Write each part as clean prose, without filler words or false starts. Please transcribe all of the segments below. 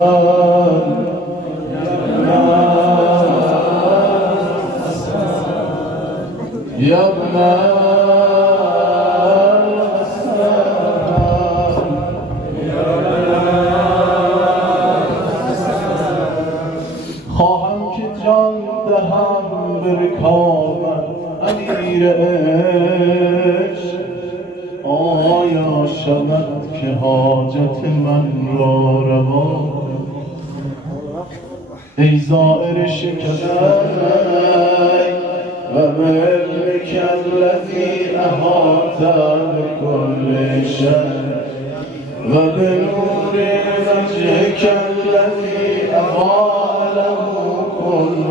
يا ابن خواهم که جان دهم به رکابت امیر عشق، آیا شود که حاجت من را روا؟ ای زائر شکرین و بعلمك الذي أحاط بكل شيء وبنور وجهك الذي أضاء له كل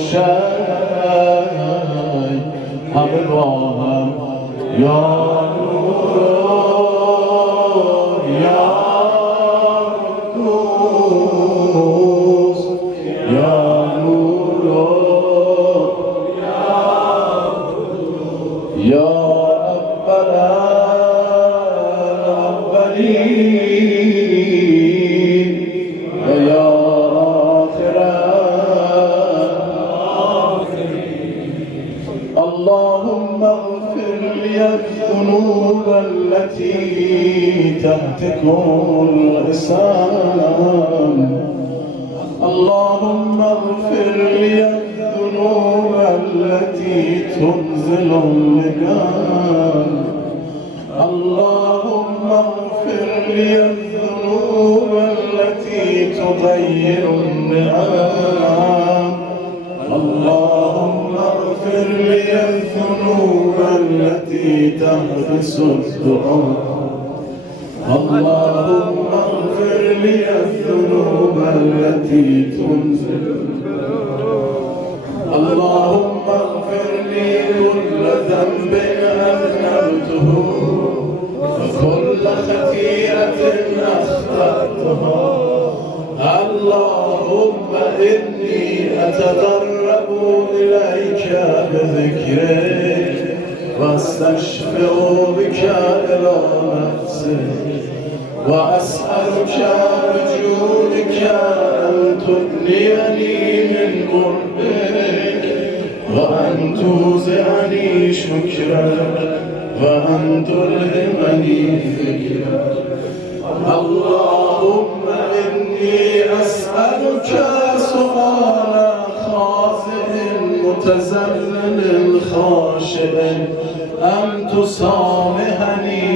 شيء همه با هم یا نور یا قدوس یا نور یا اول الاولین و یا آخر الاخرین. اللهم اغفر لی الذنوب التي تهتك اللسان. اللهم اغفر لي الذنوب التي تنزل اللجام. اللهم اغفر لي الذنوب التي تغير النعم. اللهم اغفر لي الذنوب التي تحبس الدعاء. اللهم اغفر لي الذنوب التي تنزل. اللهم اغفر لي كل ذنب أذنبته وكل خطيئة أخطأتها. اللهم إني أتقرب إليك بذكرك واستشفع بك إلى نفسك وأسألك بجودك أن تغنيني من قربك وأن توزعني شكرك وأن تلهمني ذكرك. اللهم إني أسألك سؤال خاضع متذلل خاشع أن تسامحني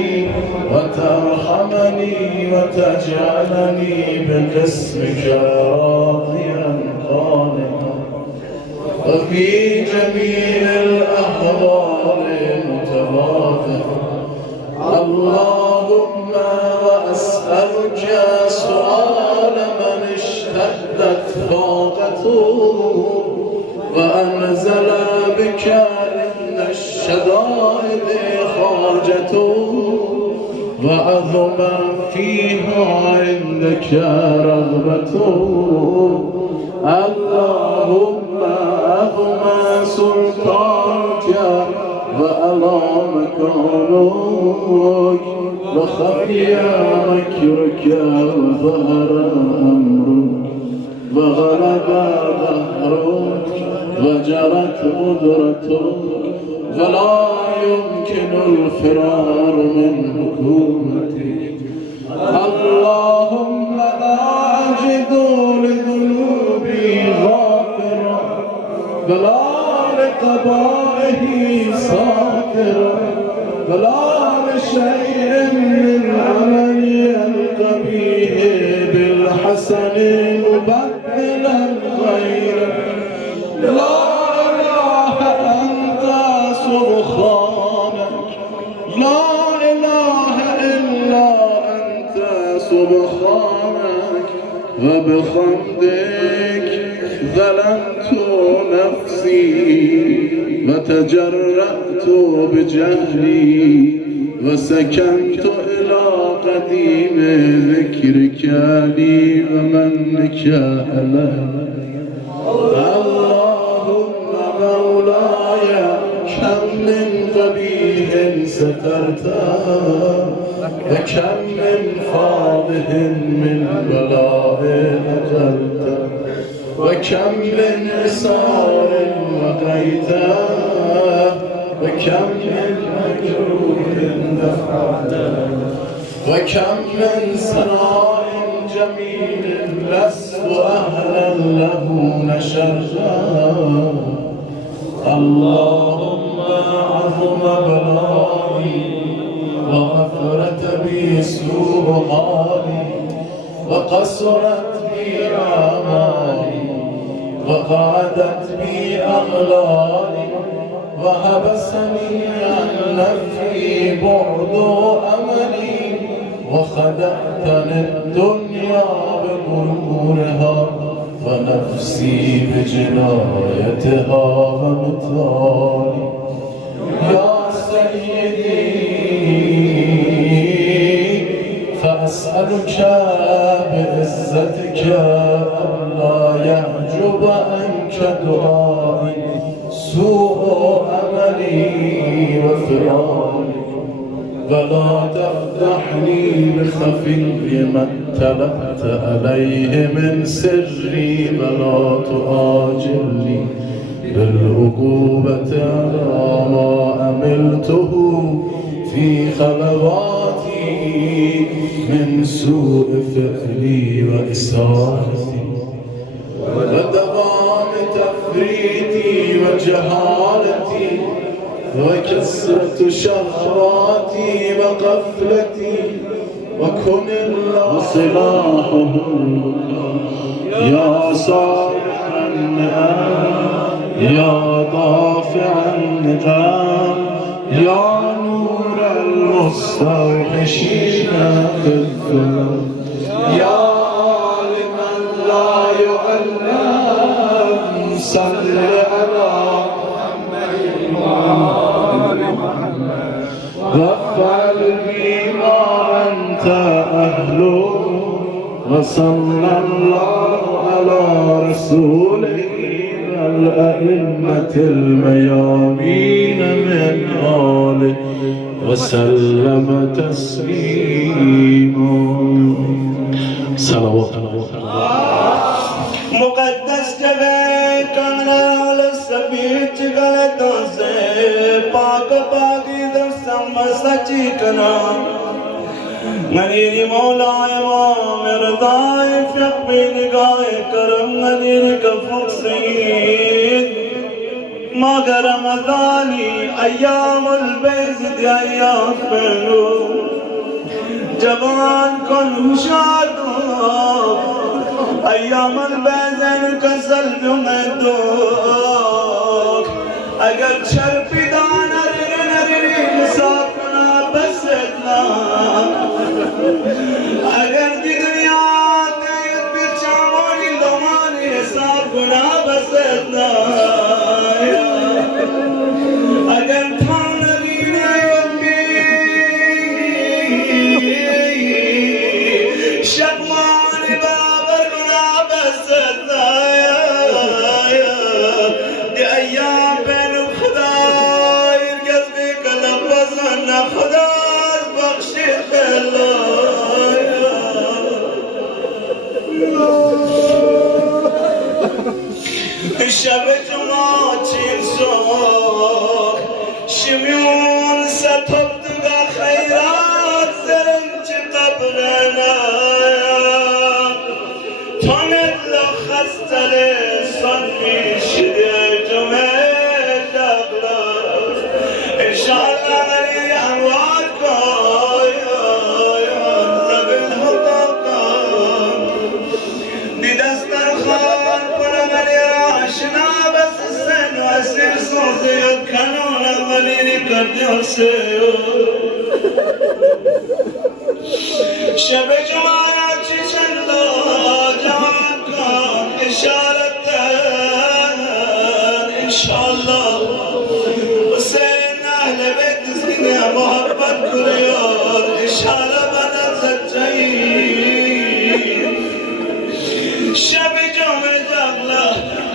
وترحمني وتجعلني بقسمك راضيا قانعا وفي جميع الأحوال متواضعا. اللهم وأسألك سؤال من اشتدت طاقته وأنزل بك عند الشدائد حاجته وعظم فيها عندك رغبته. اللهم أعظم سلطانك وأعلى مكانك وخفي مكرك وظهر أمرك وغلب ظهرك وجرت قدرتك ولا يمكن الفرار من حكومتك. اللهم لا أجد لذنوبي غافرا ولا لقبائه ساترا ولا لشيء من عملي القبيح بالحسن مبدلا غيره. لا إله أنت سبحانك لا إله إلا أنت سبحانك وبحمدك ظلمت نفسي وتجرأت بجهلي وسكنت إلى قديم ذكرك لي ومنك علي. اللهم مولاي كم من قبيح سترته وكم من فاضح من بلاء وكم من إصرار وقيته وكم من مجروح دفعته وكم من ثناء جميل لست أهلا له نشرته اللهم عظم بلائي وغفرت بي سوء حالي وقصرت بي آمالي وقعدت بي أغلالي وحبسني عن نفسي بعد أملي وخدعتني الدنيا بغرورها ونفسي بجنايتها ومثالي يا سيدي فأسألك بعزتك ألا يحجب عنك دعائي سوء أملي وفراري ولا تفضحني بخفي ما اطلعت عليه من سري ولا تؤاجلني بالعقوبة على ما عملته في خلواتي من سوء فعلي وإساءتي ودوام تفريطي وجهالتي وكسرة شهواتي وغفلتي وكن الله سلاحه يا صالح النعم يا دافع النقام يا نور المستوحشين في الظلم يا عالما لا يعلم صل على وافعل بما أنت أهله وصلى الله على رسوله والأئمة الميامين من آله وسلم تسليما صلوات مقدس جگہ کانال سبیچ غلطوں سے پاک پاکی در سم سچی کنا غنیر مولا امام رضائے فق بی نگاہ کرم غنیر کفق سید مگر رمضانی ایام البیز دی ایام پہنو جوان کن ہوشیار ایام البیزن کسل میں دوک اگر شرپی دانا نری مساپنا بس اتنا اگر دی دنیا دیت بیچامونی لومانی حسابنا بس اتنا اگر تھام نری نیت بی شکوانی بابر گنا بس اتنا دی ایام بین خدا ارگز بی کلب بزن خدا بخشی خلا شب جمعه چین سوک شمیون ستبدگا خیرات زرنچ قبرنا تانت لخستل صنفی شده جمعه جغلا انشاءالله غنی اموات کن رب الحقاقا دی دستر خان پر غنی آشنا بس سن و اسیر سوزید کنون غنی کردیو سیو شب جمعه چی چندو جوان کن اشارت انشاءالله حسین اهل بیت زینه محبت کریار اشاره بدن سچایی شب جمعه جغلا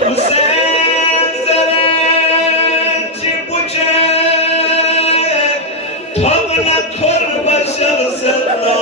حسین زرن چی پوچه تب نکر بشر صدا